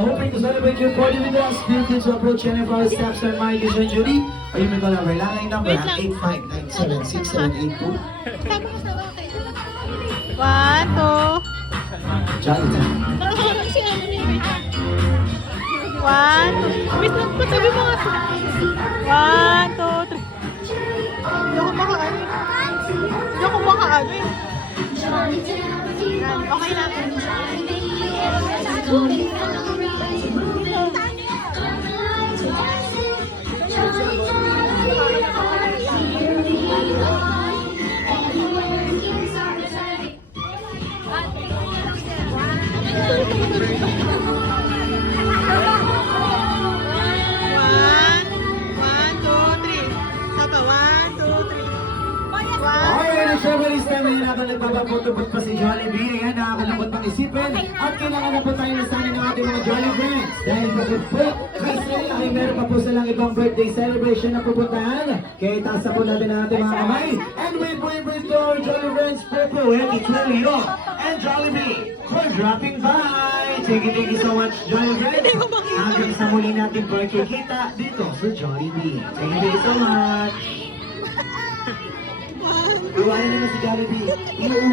hoping to celebrate your party with us. Feel free to approach any of our staffs or Mike and Judy. Or you may call our landline number at 859-76782. Tama ka sa akin. 1, 2. Jolly time. Nakaharap si ano ni Rita. 1, 2. Miss, nagpatabi mo nga. 1, 2, 3. Hindi ako makaano eh. Hindi ako makaano eh. Yan, okay na. Siyempre, this time na natin nagpapapotobot pa si Jollibee. Ayan, nakakalungkot pang isipin. At kailangan na po tayo nasanin ng ating mga Jolly friends. Dahil pagod po, kasi ay meron pa po silang ibang birthday celebration na pupuntahan. Kaya itaas po natin ang ating mga kamay. And we bring to our Jolly friends, Popo, Eki, Tulio, and Jollibee for dropping by. Thank you so much, Jolly friends. Hanggang sa muli natin pagkikita dito sa Jollibee. Thank you so much. Iwanan na si Jollibee.